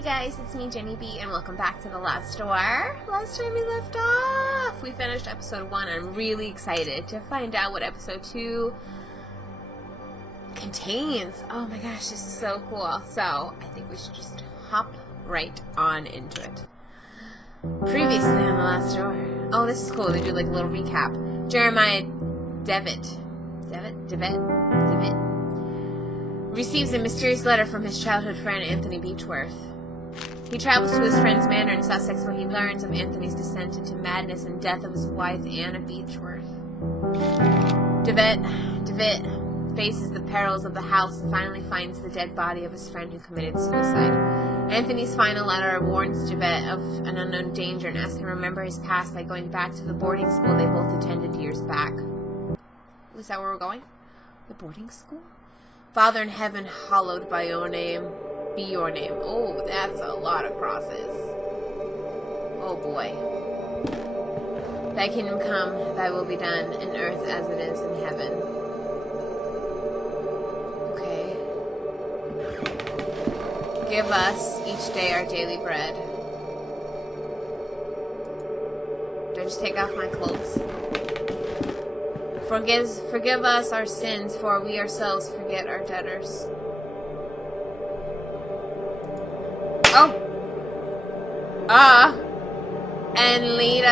Hey guys, it's me, Jennie Bee, and welcome back to the last door. Last time we left off, we finished episode 1. I'm really excited to find out what episode 2 contains. Oh my gosh, this is so cool. So, I think we should just hop right on into it. Previously on the last door. Oh, this is cool. They do like a little recap. Jeremiah Devitt receives a mysterious letter from his childhood friend Anthony Beechworth. He travels to his friend's manor in Sussex, where he learns of Anthony's descent into madness and death of his wife Anna Beechworth. Devitt faces the perils of the house and finally finds the dead body of his friend who committed suicide. Anthony's final letter warns Devitt of an unknown danger and asks him to remember his past by going back to the boarding school they both attended years back. Is that where we're going? The boarding school? Father in heaven, hallowed by your name, be your name. Oh, that's a lot of crosses. Oh boy. Thy kingdom come, thy will be done, in earth as it is in heaven. Okay. Give us each day our daily bread. Do I just take off my clothes? Forgive us our sins, for we ourselves forget our debtors. And lead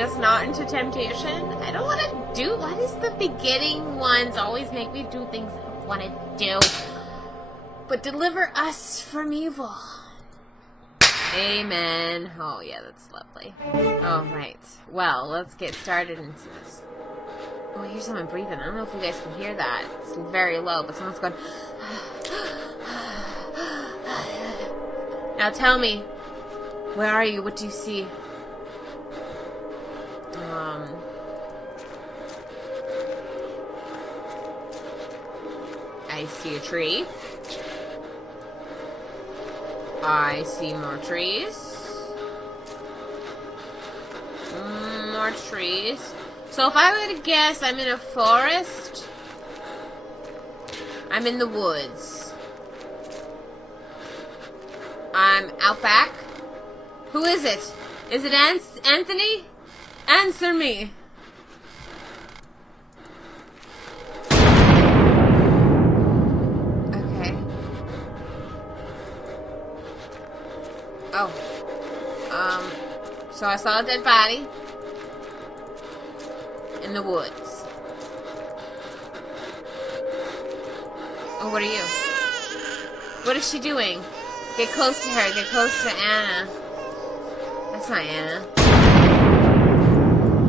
us not into temptation. I don't want to do. Why does the beginning ones always make me do things I don't want to do? But deliver us from evil. Amen. Oh, yeah, that's lovely. All right. Well, let's get started into this. Oh, I hear someone breathing. I don't know if you guys can hear that. It's very low, but someone's going... Now tell me, where are you? What do you see? I see a tree. I see more trees. More trees. So if I were to guess, I'm in a forest. I'm in the woods. I'm out back. Who is it? Is it Anthony? Answer me. So I saw a dead body in the woods. Oh, what are you? What is she doing? Get close to her. Get close to Anna. That's not Anna.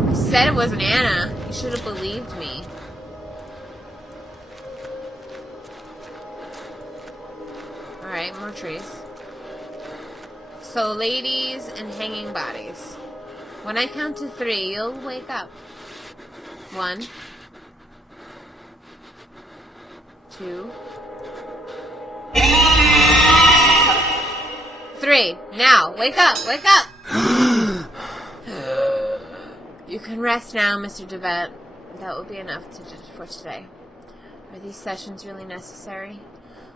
I said it wasn't Anna. You should have believed me. Alright, more trees. So, ladies and hanging bodies. When I count to 3, you'll wake up. 1, 2, 3. Now, wake up! Wake up! You can rest now, Mr. Devitt. That will be enough for today. Are these sessions really necessary?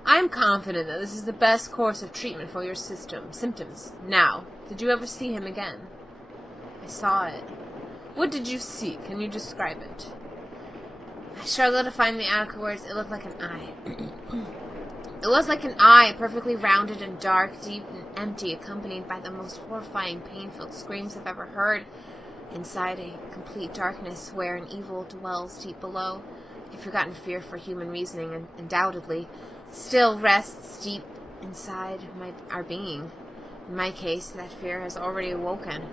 I'm confident that this is the best course of treatment for your symptoms. Now, did you ever see him again? I saw it. What did you see? Can you describe it? I struggled to find the adequate words. It looked like an eye. It was like an eye, perfectly rounded and dark, deep and empty, accompanied by the most horrifying, pain-filled screams I've ever heard. Inside a complete darkness, where an evil dwells deep below, a forgotten fear for human reasoning, undoubtedly, still rests deep inside our being. In my case, that fear has already awoken.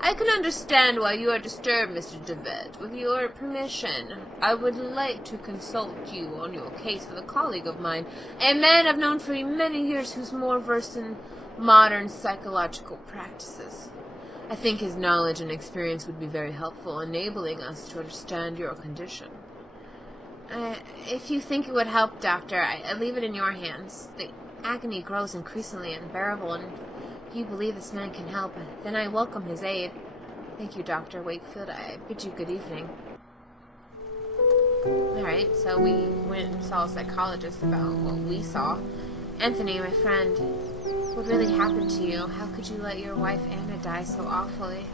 I can understand why you are disturbed, Mr. Devitt. With your permission, I would like to consult you on your case with a colleague of mine, a man I've known for many years who's more versed in modern psychological practices. I think his knowledge and experience would be very helpful, enabling us to understand your condition. If you think it would help, Doctor, I leave it in your hands. The agony grows increasingly unbearable, and if you believe this man can help, then I welcome his aid. Thank you, Dr. Wakefield. I bid you good evening. Alright, so we went and saw a psychologist about what we saw. Anthony, my friend, what really happened to you? How could you let your wife Anna die so awfully?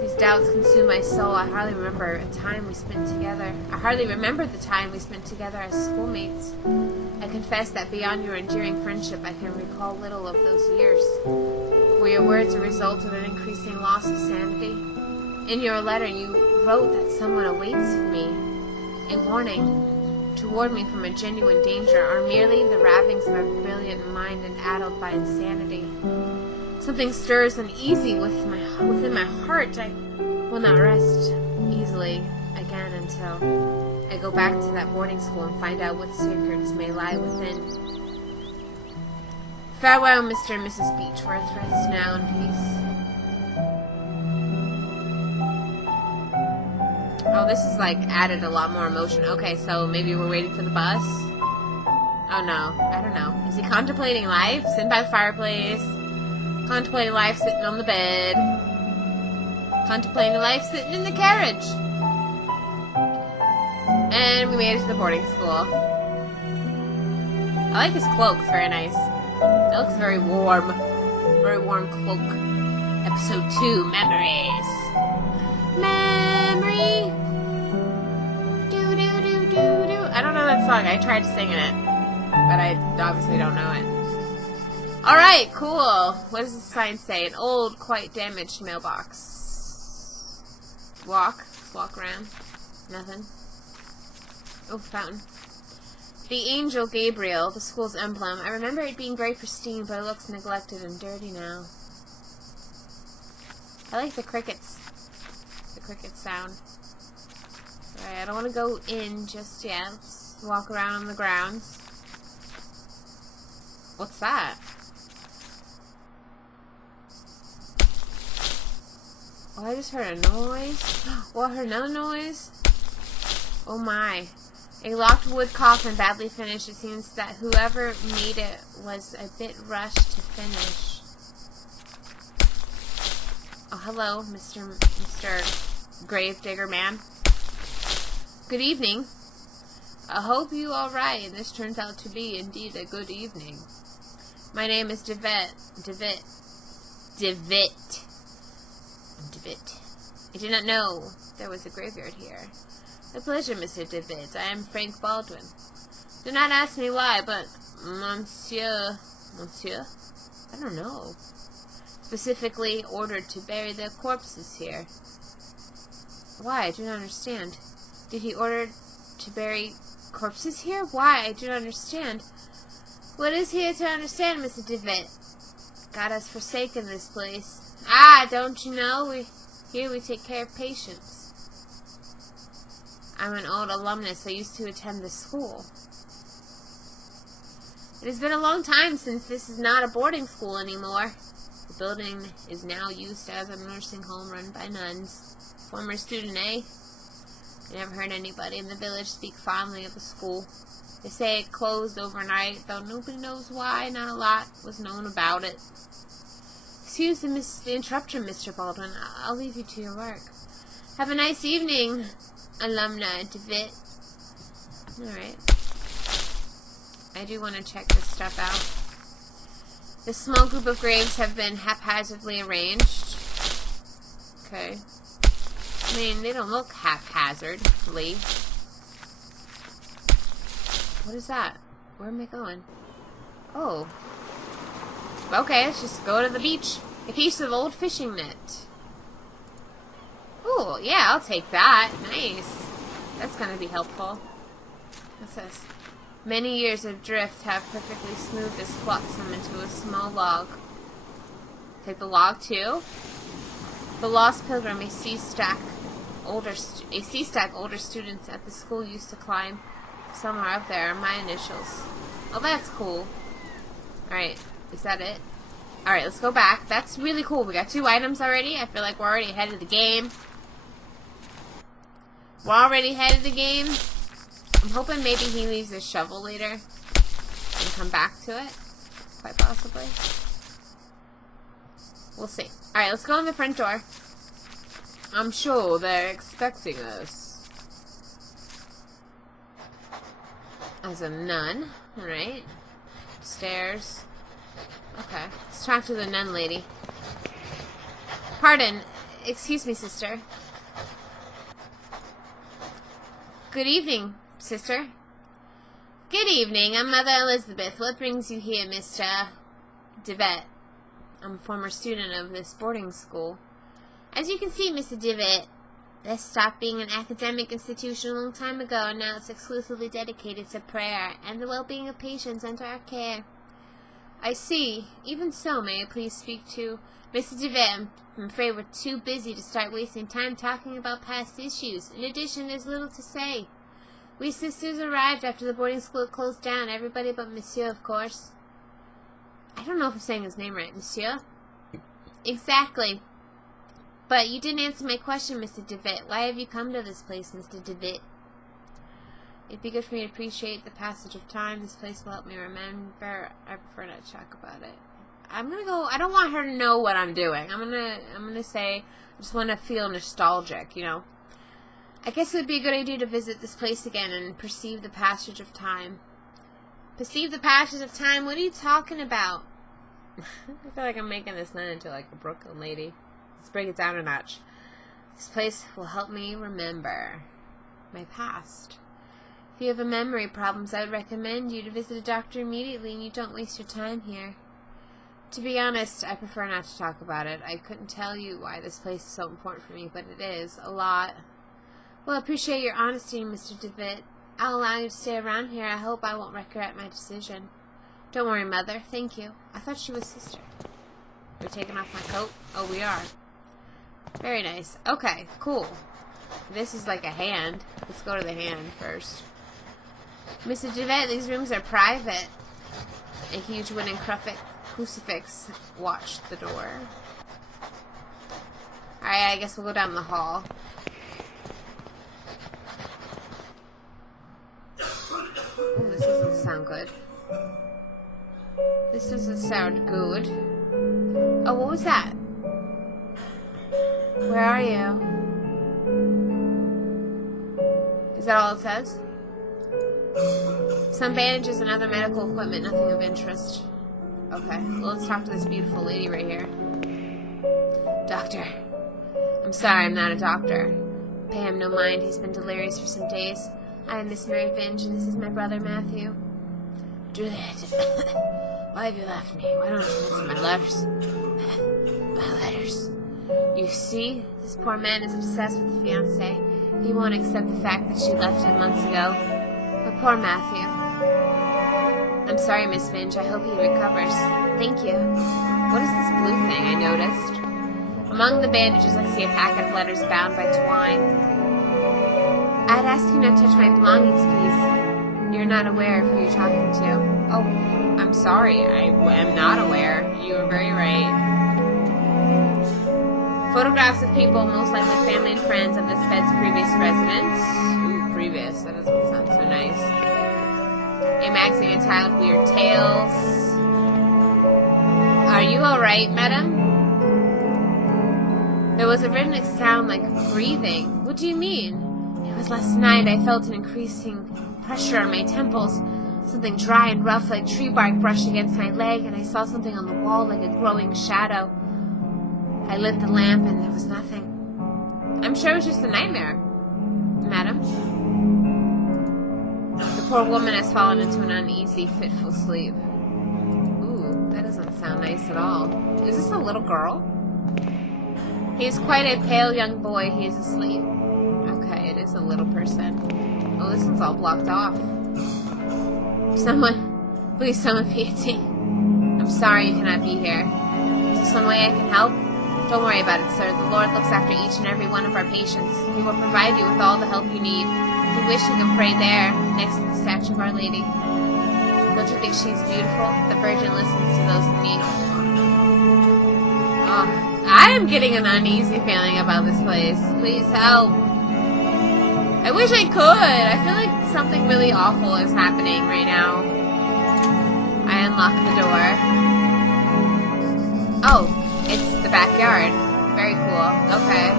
These doubts consume my soul. I hardly remember the time we spent together as schoolmates. I confess that beyond your endearing friendship, I can recall little of those years. Were your words a result of an increasing loss of sanity? In your letter, you wrote that someone awaits me, a warning to warn me from a genuine danger, are merely the ravings of a brilliant mind and addled by insanity. Something stirs uneasy within my heart. I will not rest easily again until I go back to that boarding school and find out what secrets may lie within. Farewell, Mr. and Mrs. Beechworth. Rest now in peace. Oh, this is like added a lot more emotion. Okay, so maybe we're waiting for the bus. Oh no, I don't know. Is he contemplating life? Sitting by the fireplace. Contemplating life sitting on the bed. Contemplating life sitting in the carriage. And we made it to the boarding school. I like his cloak. It's very nice. It looks very warm. Very warm cloak. Episode 2, Memories. Memory. I don't know that song. I tried singing it, but I obviously don't know it. Alright, cool. What does the sign say? An old, quite damaged mailbox. Let's walk around. Nothing. Oh, fountain. The angel Gabriel, the school's emblem. I remember it being very pristine, but it looks neglected and dirty now. I like the crickets. The cricket sound. Alright, I don't want to go in just yet. Let's walk around on the grounds. What's that? Oh, I just heard a noise. Oh, I heard another noise. Oh my. A locked wood coffin, badly finished. It seems that whoever made it was a bit rushed to finish. Oh, hello, Mr. Gravedigger man. Good evening. I hope you all right, and this turns out to be indeed a good evening. My name is Devitt. I did not know there was a graveyard here. A pleasure, Mr. Devitt. I am Frank Baldwin. Do not ask me why, but Monsieur? I don't know. Specifically ordered to bury the corpses here. Why? I do not understand. Did he order to bury corpses here? Why? I do not understand. What is here to understand, Mr. Devitt? God has forsaken this place. Ah, don't you know? Here we take care of patients. I'm an old alumnus. I used to attend this school. It has been a long time since this is not a boarding school anymore. The building is now used as a nursing home run by nuns. Former student, eh? I never heard anybody in the village speak fondly of the school. They say it closed overnight, though nobody knows why. Not a lot was known about it. Excuse the interruption, Mr. Baldwin. I'll leave you to your work. Have a nice evening, alumni Devitt. Alright. I do want to check this stuff out. This small group of graves have been haphazardly arranged. Okay. I mean, they don't look haphazardly. What is that? Where am I going? Oh. Okay, let's just go to the beach. A piece of old fishing net. Oh, yeah, I'll take that. Nice. That's going to be helpful. What's this? Many years of drift have perfectly smoothed this flotsam into a small log. Take the log, too? The Lost Pilgrim, a sea stack older students at the school used to climb. Somewhere up there are my initials. Oh, that's cool. Alright, is that it? Alright, let's go back. That's really cool. We got 2 items already. I feel like we're already ahead of the game. We're already ahead of the game. I'm hoping maybe he leaves a shovel later and come back to it. Quite possibly. We'll see. Alright, let's go in the front door. I'm sure they're expecting us. As a nun, alright. Stairs. Okay. Let's talk to the nun lady. Pardon. Excuse me, sister. Good evening, sister. Good evening. I'm Mother Elizabeth. What brings you here, Mr. Devitt? I'm a former student of this boarding school. As you can see, Mr. Devitt, this stopped being an academic institution a long time ago, and now it's exclusively dedicated to prayer and the well-being of patients under our care. I see. Even so, may I please speak to Mr. Devitt? I'm afraid we're too busy to start wasting time talking about past issues. In addition, there's little to say. We sisters arrived after the boarding school closed down. Everybody but Monsieur, of course. I don't know if I'm saying his name right. Monsieur? Exactly. But you didn't answer my question, Mr. Devitt. Why have you come to this place, Mr. Devitt? It'd be good for me to appreciate the passage of time. This place will help me remember. I prefer not to talk about it. I'm gonna go. I don't want her to know what I'm doing. I'm gonna say I just want to feel nostalgic, you know. I guess it would be a good idea to visit this place again and perceive the passage of time. Perceive the passage of time? What are you talking about? I feel like I'm making this nun into like a Brooklyn lady. Let's break it down a notch. This place will help me remember my past. If you have a memory problems, I would recommend you to visit a doctor immediately and you don't waste your time here. To be honest, I prefer not to talk about it. I couldn't tell you why this place is so important for me, but it is. A lot. Well, I appreciate your honesty, Mr. Devitt. I'll allow you to stay around here. I hope I won't regret my decision. Don't worry, Mother. Thank you. I thought she was sister. We're taking off my coat? Oh, we are. Very nice. Okay, cool. This is like a hand. Let's go to the hand first. Mr. Devitt, these rooms are private. A huge wooden crucifix watched the door. Alright, I guess we'll go down the hall. Ooh, this doesn't sound good. This doesn't sound good. Oh, what was that? Where are you? Is that all it says? Some bandages and other medical equipment, nothing of interest. Okay, well, let's talk to this beautiful lady right here. Doctor. I'm sorry, I'm not a doctor. Pay him no mind, he's been delirious for some days. I am Miss Mary Finch, and this is my brother Matthew. Juliet, why have you left me? Why don't you answer my letters? My letters. You see, this poor man is obsessed with his fiancée. He won't accept the fact that she left him months ago. But poor Matthew. I'm sorry, Miss Finch. I hope he recovers. Thank you. What is this blue thing I noticed? Among the bandages, I see a packet of letters bound by twine. I'd ask you not to touch my belongings, please. You're not aware of who you're talking to. Oh, I'm sorry. I am not aware. You were very right. Photographs of people, most likely family and friends of this bed's previous residents. Ooh, previous. That doesn't sound so nice. A magazine entitled Weird Tales. Are you alright, madam? There was a rhythmic sound like breathing. What do you mean? It was last night. I felt an increasing pressure on my temples. Something dry and rough like tree bark brushed against my leg, and I saw something on the wall like a growing shadow. I lit the lamp and there was nothing. I'm sure it was just a nightmare, madam. The poor woman has fallen into an uneasy, fitful sleep. Ooh, that doesn't sound nice at all. Is this a little girl? He is quite a pale young boy. He is asleep. Okay, it is a little person. Oh, this one's all blocked off. Someone, please, someone pity. I'm sorry you cannot be here. Is there some way I can help? Don't worry about it, sir. The Lord looks after each and every one of our patients. He will provide you with all the help you need. If you wish, you can pray there, next to the statue of Our Lady. Don't you think she's beautiful? The Virgin listens to those in need. Oh, I am getting an uneasy feeling about this place. Please help. I wish I could. I feel like something really awful is happening right now. I unlock the door. Oh, it's the backyard. Very cool. Okay.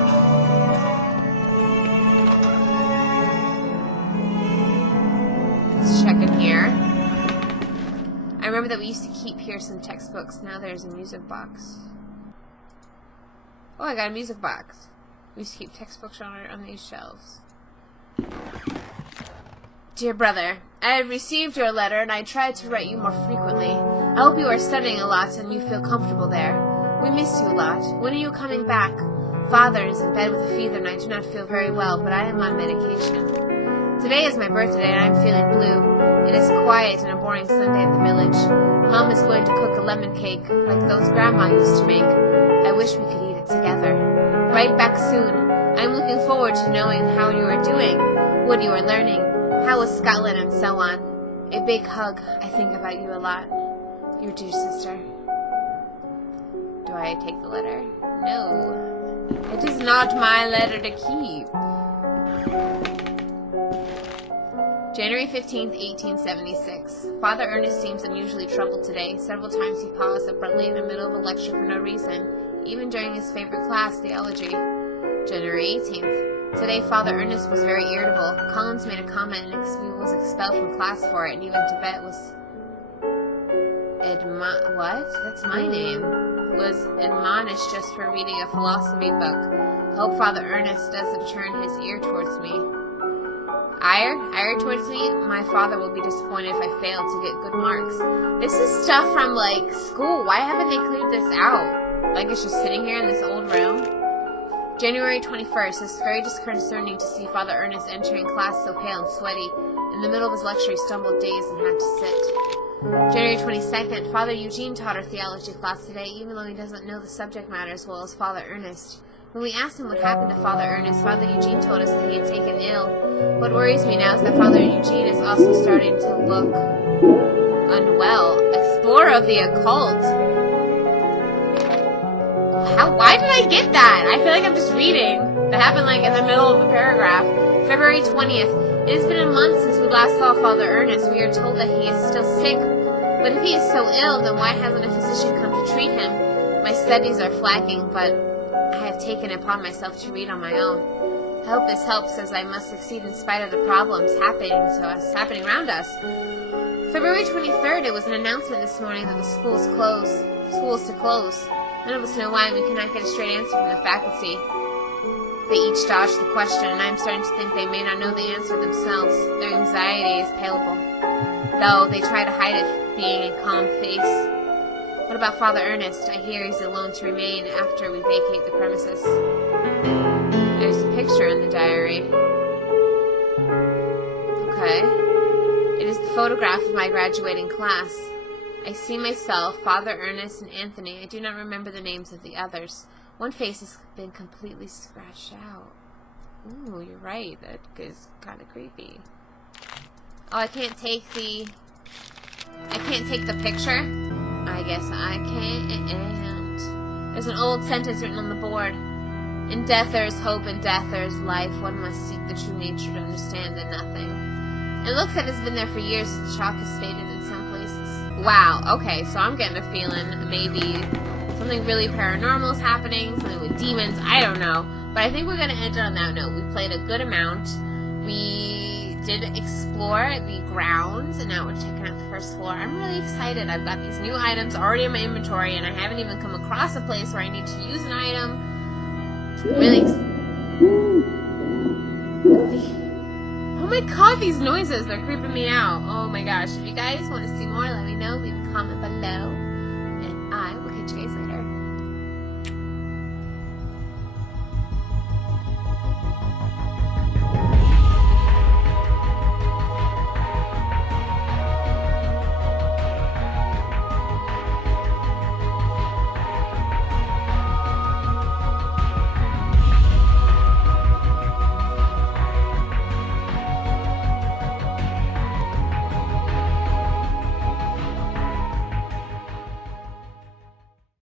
Let's check in here. I remember remember that we used to keep here some textbooks. Now there's a music box. Oh, I got a music box. We used to keep textbooks on these shelves. Dear brother, I have received your letter and I tried to write you more frequently. I hope you are studying a lot and you feel comfortable there. We miss you a lot. When are you coming back? Father is in bed with a fever and I do not feel very well, but I am on medication. Today is my birthday and I am feeling blue. It is quiet and a boring Sunday at the village. Mom is going to cook a lemon cake like those Grandma used to make. I wish we could eat it together. Write back soon. I am looking forward to knowing how you are doing, what you are learning, how is Scotland, and so on. A big hug. I think about you a lot. Your dear sister. Do I take the letter? No. It is not my letter to keep. January 15th, 1876. Father Ernest seems unusually troubled today. Several times he paused abruptly in the middle of a lecture for no reason, even during his favorite class, theology. January 18th. Today Father Ernest was very irritable. Collins made a comment and he was expelled from class for it, and even Devitt was... What? That's my name. Was admonished just for reading a philosophy book. Hope Father Ernest doesn't turn his ear towards me. Ire towards me? My father will be disappointed if I fail to get good marks. This is stuff from, like, school. Why haven't they cleared this out? Like, it's just sitting here in this old room. January 21st. It's very disconcerting to see Father Ernest entering class so pale and sweaty. In the middle of his lecture, he stumbled dazed and had to sit. January 22nd. Father Eugene taught our theology class today, even though he doesn't know the subject matter as well as Father Ernest. When we asked him what happened to Father Ernest, Father Eugene told us that he had taken ill. What worries me now is that Father Eugene is also starting to look unwell. Explorer of the occult. Why did I get that? I feel like I'm just reading. That happened like in the middle of a paragraph. February 20th. It has been a month since we last saw Father Ernest. We are told that he is still sick. But if he is so ill, then why hasn't a physician come to treat him? My studies are flagging, but I have taken it upon myself to read on my own. I hope this helps, as I must succeed in spite of the problems happening around us. February 23rd, it was an announcement this morning that the school is closed. Schools to close. None of us know why, and we cannot get a straight answer from the faculty. They each dodged the question, and I am starting to think they may not know the answer themselves. Their anxiety is palpable, though they try to hide it being a calm face. What about Father Ernest? I hear he's alone to remain after we vacate the premises. There's a picture in the diary. Okay. It is the photograph of my graduating class. I see myself, Father Ernest, and Anthony. I do not remember the names of the others. One face has been completely scratched out. Ooh, you're right. That is kind of creepy. Oh, I can't take the picture? I guess I can't. There's an old sentence written on the board. In death there is hope, in death there is life. One must seek the true nature to understand that nothing. It looks like it's been there for years. The chalk has faded in some places. Wow, okay, so I'm getting a feeling maybe something really paranormal is happening, something with demons, I don't know. But I think we're going to end it on that note. We played a good amount. We did explore the grounds, and now we're checking out the first floor. I'm really excited. I've got these new items already in my inventory, and I haven't even come across a place where I need to use an item. Really oh my god, these noises, they're creeping me out. Oh my gosh. If you guys want to see more, let me know. Leave a comment below.